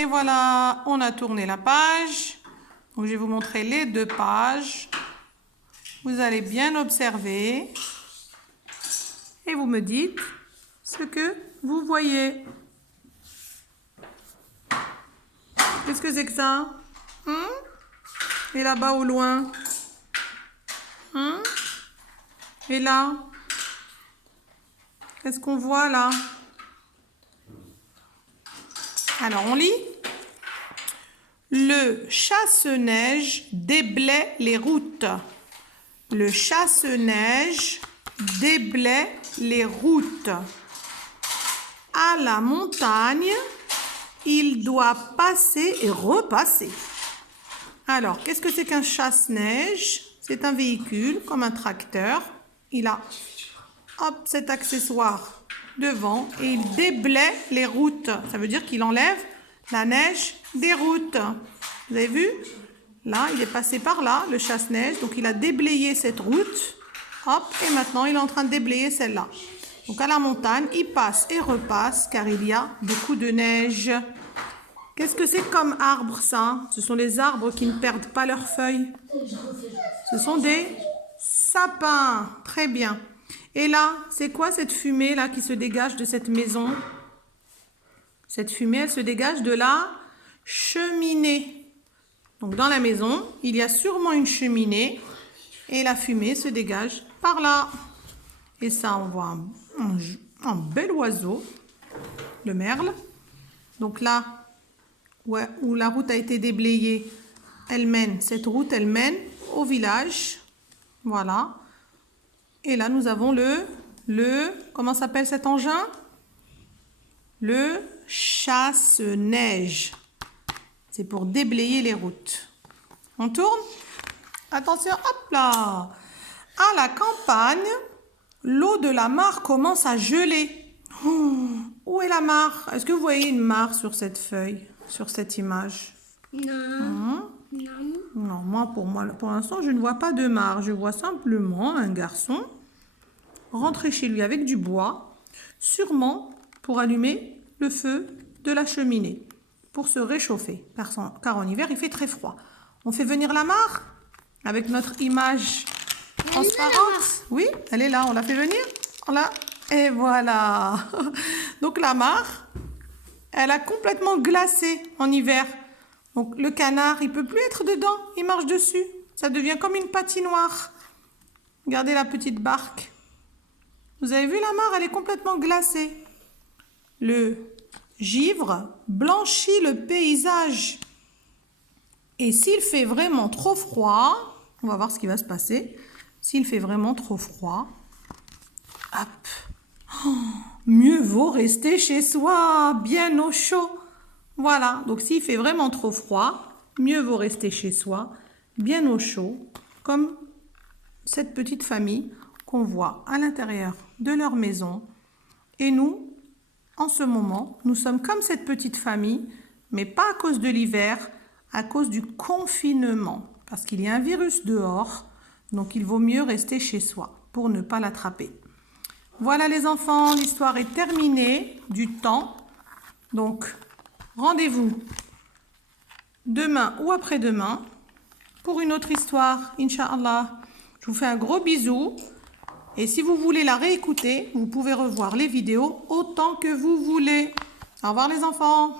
Et voilà, on a tourné la page. Donc, je vais vous montrer les deux pages. Vous allez bien observer. Et vous me dites ce que vous voyez. Qu'est-ce que c'est que ça? Et là-bas au loin? Et là? Qu'est-ce qu'on voit là? Alors, on lit. Le chasse-neige déblaye les routes. Le chasse-neige déblaye les routes. À la montagne, il doit passer et repasser. Alors, qu'est-ce que c'est qu'un chasse-neige? C'est un véhicule comme un tracteur. Il a cet accessoire devant et il déblaye les routes. Ça veut dire qu'il enlève la neige des routes. Vous avez vu? Là, il est passé par là, le chasse-neige. Donc, il a déblayé cette route. Hop, et maintenant, il est en train de déblayer celle-là. Donc, à la montagne, il passe et repasse car il y a beaucoup de neige. Qu'est-ce que c'est comme arbre, ça? Ce sont les arbres qui ne perdent pas leurs feuilles. Ce sont des sapins. Très bien. Et là, c'est quoi cette fumée là qui se dégage de cette maison? Cette fumée, elle se dégage de la cheminée. Donc, dans la maison, il y a sûrement une cheminée et la fumée se dégage par là. Et ça, on voit un bel oiseau, le merle. Donc là, où la route a été déblayée, cette route, elle mène au village. Voilà. Et là, nous avons comment s'appelle cet engin? Le chasse-neige. C'est pour déblayer les routes. On tourne? Attention, hop là! À la campagne, l'eau de la mare commence à geler. Où est la mare? Est-ce que vous voyez une mare sur cette feuille, sur cette image? Non. Non, pour l'instant, je ne vois pas de mare. Je vois simplement un garçon rentrer chez lui avec du bois, sûrement pour allumer le feu de la cheminée, pour se réchauffer, car en hiver, il fait très froid. On fait venir la mare avec notre image transparente. Oui, elle est là, on l'a fait venir. Et voilà. Donc la mare, elle a complètement glacé en hiver. Donc le canard, il ne peut plus être dedans, il marche dessus. Ça devient comme une patinoire. Regardez la petite barque. Vous avez vu la mare, elle est complètement glacée. Le givre blanchit le paysage. Et s'il fait vraiment trop froid, on va voir ce qui va se passer. S'il fait vraiment trop froid, hop, mieux vaut rester chez soi, bien au chaud. Voilà, donc s'il fait vraiment trop froid, mieux vaut rester chez soi, bien au chaud, comme cette petite famille qu'on voit à l'intérieur de leur maison. Et nous, en ce moment, nous sommes comme cette petite famille, mais pas à cause de l'hiver, à cause du confinement. Parce qu'il y a un virus dehors, donc il vaut mieux rester chez soi pour ne pas l'attraper. Voilà les enfants, l'histoire est terminée du temps. Donc, rendez-vous demain ou après-demain pour une autre histoire, Inch'Allah. Je vous fais un gros bisou. Et si vous voulez la réécouter, vous pouvez revoir les vidéos autant que vous voulez. Au revoir les enfants.